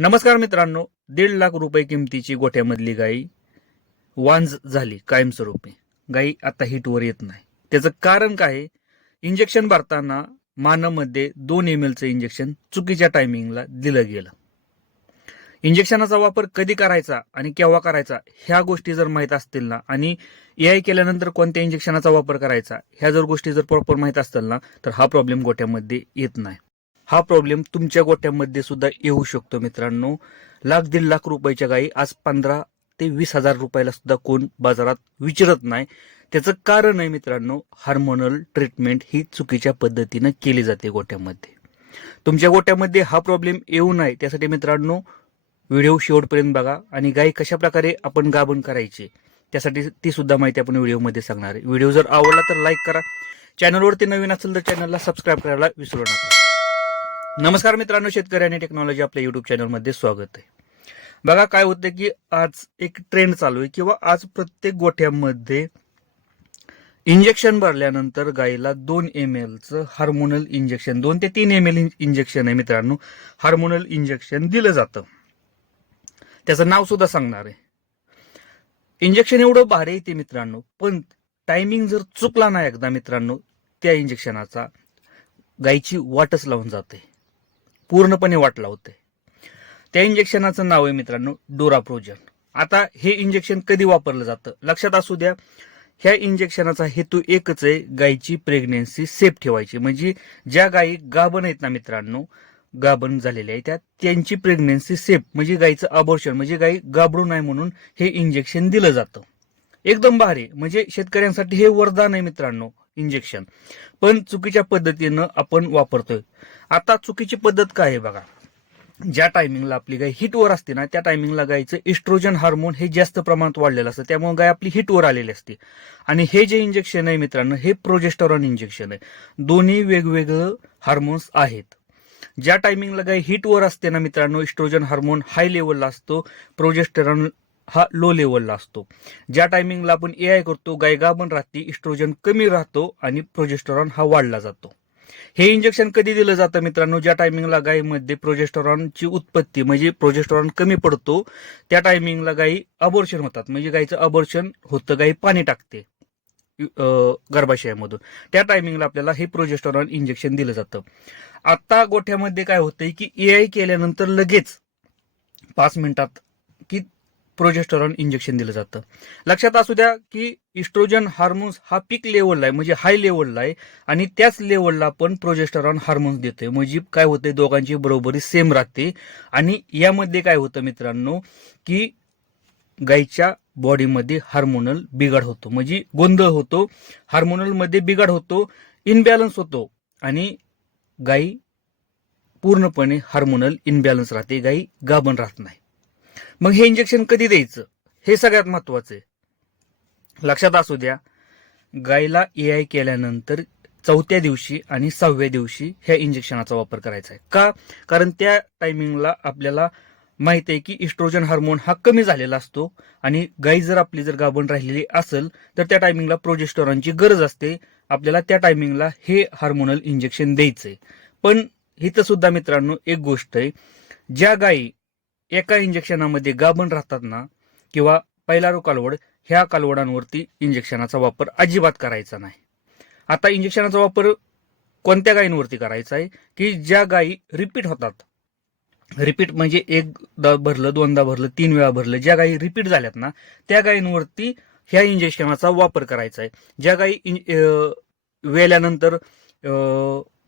नमस्कार मित्रांनो, 1.5 लाख रुपये किमतीची गोठ्यामधली गाई वांज झाली कायमस्वरूपी. गाई आता हिटवर येत नाही. त्याचं कारण काय आहे? इंजेक्शन भरताना मानमध्ये 2 ml चं इंजेक्शन चुकीच्या टायमिंगला दिलं गेलं. इंजेक्शनाचा वापर कधी करायचा आणि केव्हा करायचा ह्या गोष्टी जर माहीत असतील ना, आणि एआय केल्यानंतर कोणत्या इंजेक्शनाचा वापर करायचा ह्या जर गोष्टी जर प्रॉपर माहीत असतील ना, तर हा प्रॉब्लेम गोठ्यामध्ये येत नाही. हा प्रॉब्लेम तुमच्या गोठ्यामध्ये सुद्धा येऊ शकतो मित्रांनो. 1.5 लाख रुपयाच्या गाई आज 15 ते 20 हजार रुपयाला सुद्धा कोण बाजारात विचारत नाही. त्याचं कारण आहे मित्रांनो, हार्मोनल ट्रीटमेंट ही चुकीच्या पद्धतीनं केली जाते गोठ्यामध्ये. तुमच्या गोठ्यामध्ये हा प्रॉब्लेम येऊ नये त्यासाठी मित्रांनो व्हिडिओ शेवटपर्यंत बघा, आणि गाय कशा प्रकारे आपण गाभण करायची त्यासाठी ती सुद्धा माहिती आपण व्हिडिओमध्ये सांगणार आहे. व्हिडिओ जर आवडला तर लाईक करा, चॅनलवरती नवीन असेल तर चॅनलला सबस्क्राईब करायला विसरू नका. नमस्कार मित्रांनो, शेतकरी आणि टेक्नॉलॉजी आपल्या युट्यूब चॅनलमध्ये स्वागत आहे. बघा काय होतं की आज एक ट्रेंड चालू आहे किंवा आज प्रत्येक गोठ्यामध्ये इंजेक्शन भरल्यानंतर गायीला 2 ml चं हार्मोनल इंजेक्शन, 2 ते 3 ml इंजेक्शन आहे मित्रांनो, हार्मोनल इंजेक्शन दिलं जातं. त्याचं नाव सुद्धा सांगणार आहे. इंजेक्शन एवढं भारी येते मित्रांनो, पण टायमिंग जर चुकला ना एकदा मित्रांनो, त्या इंजेक्शनाचा गायीची वाटच लावून जाते, पूर्णपणे वाट लावते. त्या इंजेक्शनाचं नाव आहे मित्रांनो डोराप्रोजन. आता हे इंजेक्शन कधी वापरलं जातं लक्षात असू द्या. ह्या इंजेक्शनाचा हेतू एकच आहे, गायीची प्रेग्नेन्सी सेफ ठेवायची. म्हणजे ज्या गायी गाभण आहेत ना मित्रांनो, गाभण झालेल्या आहेत त्यांची प्रेग्नेन्सी सेफ, म्हणजे गायीचं अबॉर्शन, म्हणजे गायी गाभरू नाही म्हणून हे इंजेक्शन दिलं जातं. एकदम भारी, म्हणजे शेतकऱ्यांसाठी हे वरदान आहे मित्रांनो इंजेक्शन. पण चुकीच्या पद्धतीनं आपण वापरतोय. आता चुकीची पद्धत काय आहे बघा. ज्या टायमिंगला आपली गाय हिटवर असते ना, त्या टायमिंगला गायीचं इस्ट्रोजन हार्मोन हे जास्त प्रमाणात वाढलेलं असतं, त्यामुळे गाय आपली हिटवर आलेली असते. आणि हे जे इंजेक्शन आहे मित्रांनो, हे प्रोजेस्टेरॉन इंजेक्शन आहे. दोन्ही वेगवेगळं हार्मोन्स आहेत. ज्या टायमिंगला गाय हिटवर असते ना मित्रांनो, इस्ट्रोजन हार्मोन हाय लेवलला असतो, प्रोजेस्टेरॉन हा लो लेवलला असतो. ज्या टायमिंगला आपण एआय करतो, गाय गाभण राहते, इस्ट्रोजन कमी राहतो आणि प्रोजेस्टेरॉन हा वाढला जातो. हे इंजेक्शन कधी दिलं जातं मित्रांनो, ज्या टायमिंगला गायीमध्ये प्रोजेस्टेरॉनची उत्पत्ती म्हणजे प्रोजेस्टेरॉन कमी पडतो, त्या टायमिंगला गायी अबॉर्शन होतात, म्हणजे गायीचं अबॉर्शन होतं, गायी पाणी टाकते गर्भाशयामधून. त्या टायमिंगला आपल्याला हे प्रोजेस्टेरॉन इंजेक्शन दिलं जातं. आता गोठ्यामध्ये काय होतंय की एआय केल्यानंतर लगेच 5 मिनिटात की प्रोजेस्टेरॉन इंजेक्शन दिलं जातं. लक्षात असू द्या की इस्ट्रोजन हार्मोन्स हा पीक लेवलला आहे, म्हणजे हाय लेवलला आहे, आणि त्याच लेवलला आपण प्रोजेस्टेरॉन हार्मोन्स देतोय. म्हणजे काय होतंय, दोघांची बरोबरी सेम राहते. आणि यामध्ये काय होतं मित्रांनो की गायीच्या बॉडीमध्ये हार्मोनल बिघाड होतो, म्हणजे गोंधळ होतो, हार्मोनल मध्ये बिघाड होतो, इनबॅलन्स होतो, आणि गायी पूर्णपणे हार्मोनल इनबॅलन्स राहते, गायी गाभण राहत नाही. मग हे इंजेक्शन कधी द्यायचं हे सगळ्यात महत्वाचं आहे. लक्षात असू द्या, गायीला एआय केल्यानंतर 4थ्या दिवशी आणि 6व्या दिवशी ह्या इंजेक्शनाचा वापर करायचा आहे. का? कारण त्या टायमिंगला आपल्याला माहित आहे की इस्ट्रोजन हार्मोन हा कमी झालेला असतो, आणि गाय जर आपली जर गाभण राहिलेली असेल तर त्या टायमिंगला प्रोजेस्टेरॉनची गरज असते. आपल्याला त्या टायमिंगला हे हार्मोनल इंजेक्शन द्यायचंय. पण इथं सुद्धा मित्रांनो एक गोष्ट आहे, ज्या गायी एका इंजेक्शनामध्ये गाभण राहतात ना, किंवा पहिला कालवड, ह्या कालवडांवरती इंजेक्शनाचा वापर अजिबात करायचा नाही. आता इंजेक्शनाचा वापर कोणत्या गायींवरती करायचा आहे की ज्या गायी रिपीट होतात. रिपीट म्हणजे एकदा भरलं, दोनदा भरलं, 3 वेळा भरलं, ज्या गायी रिपीट झाल्यात ना त्या गायींवरती ह्या इंजेक्शनाचा वापर करायचा आहे. ज्या गायी वेल्यानंतर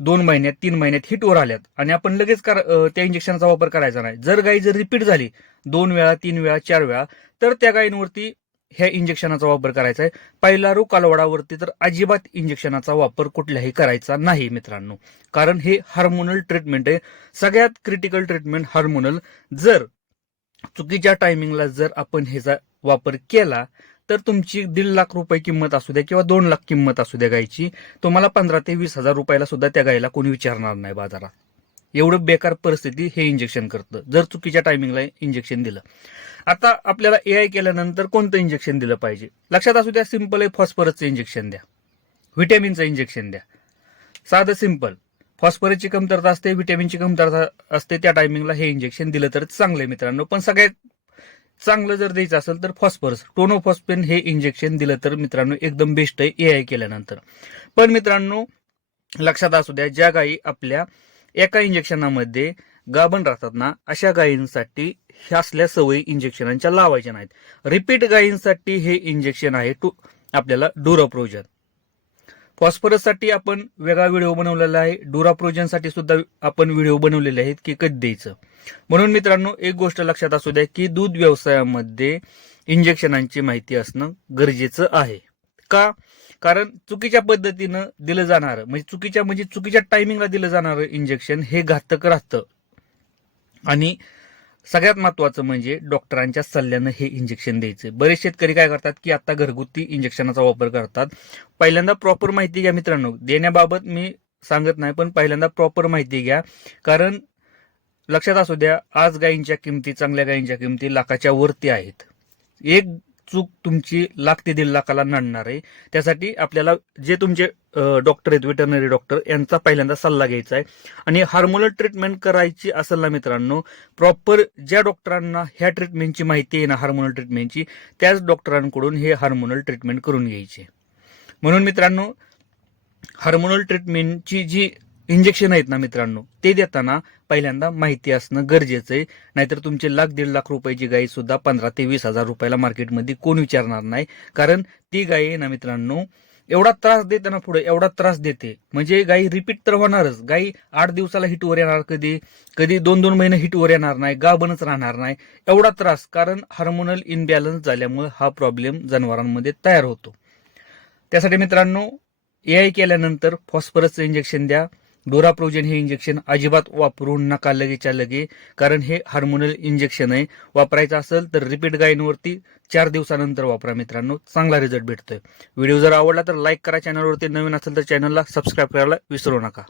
2 महिन्यात 3 महिन्यात हिटवर आल्यात आणि आपण लगेच त्या इंजेक्शनचा वापर करायचा नाही. जर गायी जर रिपीट झाली 2 वेळा, 3 वेळा, 4 वेळा, तर त्या गायींवरती ह्या इंजेक्शनाचा वापर करायचा आहे. पहिला कालवडावरती तर अजिबात इंजेक्शनाचा वापर कुठल्याही करायचा नाही मित्रांनो, कारण हे हार्मोनल ट्रीटमेंट आहे, सगळ्यात क्रिटिकल ट्रीटमेंट हार्मोनल. जर चुकीच्या टायमिंगला जर आपण ह्याचा वापर केला तर तुमची 1.5 लाख रुपये किंमत असू द्या किंवा 2 लाख किंमत असू द्या गायची, तुम्हाला 15 ते 20 हजार रुपयाला सुद्धा त्या गायला कोणी विचारणार नाही बाजारात. एवढं बेकार परिस्थिती हे इंजेक्शन करतं जर चुकीच्या टायमिंगला इंजेक्शन दिलं. आता आपल्याला एआय केल्यानंतर कोणतं इंजेक्शन दिलं पाहिजे लक्षात असू द्या. सिंपल आहे, फॉस्फरसचं इंजेक्शन द्या, व्हिटॅमिनचं इंजेक्शन द्या, साधं सिंपल. फॉस्फरसची कमतरता असते, व्हिटॅमिनची कमतरता असते, त्या टायमिंगला हे इंजेक्शन दिलं तर चांगलं आहे मित्रांनो. पण सगळ्यात चांगलं जर द्यायचं असेल तर फॉस्फरस टोनोफॉस्फेन हे इंजेक्शन दिलं तर मित्रांनो एकदम बेस्ट आहे AI केल्यानंतर. पण मित्रांनो लक्षात असू द्या, ज्या गायी आपल्या एका इंजेक्शनामध्ये गाभण राहतात ना, अशा गायींसाठी ह्या असल्या सवयी इंजेक्शनांच्या लावायच्या नाहीत. रिपीट गायींसाठी हे इंजेक्शन आहे आपल्याला डुराप्रोजन. फॉस्फरससाठी आपण वेगळा व्हिडिओ बनवलेला आहे, डुराप्रोजनसाठी सुद्धा आपण व्हिडिओ बनवलेले आहेत की कधी द्यायचं. म्हणून मित्रांनो एक गोष्ट लक्षात असू द्या की दूध व्यवसायामध्ये इंजेक्शनांची माहिती असणं गरजेचं आहे. का? कारण चुकीच्या पद्धतीनं दिलं जाणार म्हणजे चुकीच्या टायमिंगला दिलं जाणारं इंजेक्शन हे घातक राहतं. आणि सगळ्यात महत्वाचं म्हणजे डॉक्टरांच्या सल्ल्यानं हे इंजेक्शन द्यायचं. बरेच शेतकरी काय करतात की आता घरगुती इंजेक्शनाचा वापर करतात. पहिल्यांदा प्रॉपर माहिती घ्या मित्रांनो, देण्याबाबत मी सांगत नाही, पण पहिल्यांदा प्रॉपर माहिती घ्या. कारण लक्षात असू द्या, आज गायींच्या किमती, चांगल्या गायींच्या किमती लाखाच्या वरती आहेत. एक चूक तुमची $1 लाख ते 1.5 लाखाला नडणार आहे. त्यासाठी आपल्याला जे तुमचे डॉक्टर आहेत, वेटरनरी डॉक्टर, यांचा पहिल्यांदा सल्ला घ्यायचा आहे. आणि हार्मोनल ट्रीटमेंट करायची असेल ना मित्रांनो, प्रॉपर ज्या डॉक्टरांना ह्या ट्रीटमेंटची माहिती आहे ना, हार्मोनल ट्रीटमेंटची, त्याच डॉक्टरांकडून हे हार्मोनल ट्रीटमेंट करून घ्यायचे. म्हणून मित्रांनो हार्मोनल ट्रीटमेंटची जी इंजेक्शन आहेत ना मित्रांनो, ते देताना पहिल्यांदा माहिती असणं गरजेचं आहे. नाहीतर तुमचे $1 लाख 1.5 लाख रुपयाची गाय सुद्धा 15 ते 20 हजार रुपयाला मार्केटमध्ये कोण विचारणार नाही. कारण ती गाय आहे ना मित्रांनो एवढा त्रास देते ना, पुढे एवढा त्रास देते म्हणजे गाई रिपीट तर होणारच. गाई 8 दिवसाला हिटवर येणार, कधी 2-2 महिने हिटवर येणार नाही, गाभणच राहणार नाही, एवढा त्रास. कारण हार्मोनल इनबॅलन्स झाल्यामुळे हा प्रॉब्लेम जनावरांमध्ये तयार होतो. त्यासाठी मित्रांनो AI केल्यानंतर फॉस्फरसचं इंजेक्शन द्या. डोराप्रोजन हे इंजेक्शन अजिबात वापरू नका लगेच्या लगे, कारण हे हार्मोनल इंजेक्शन आहे. वापरायचं असेल तर रिपीट गायींवरती 4 दिवसानंतर वापरा मित्रांनो, चांगला रिझल्ट भेटतोय. व्हिडिओ जर आवडला तर लाईक करा, चॅनलवरती नवीन असेल तर चॅनलला सबस्क्राईब करायला विसरू नका.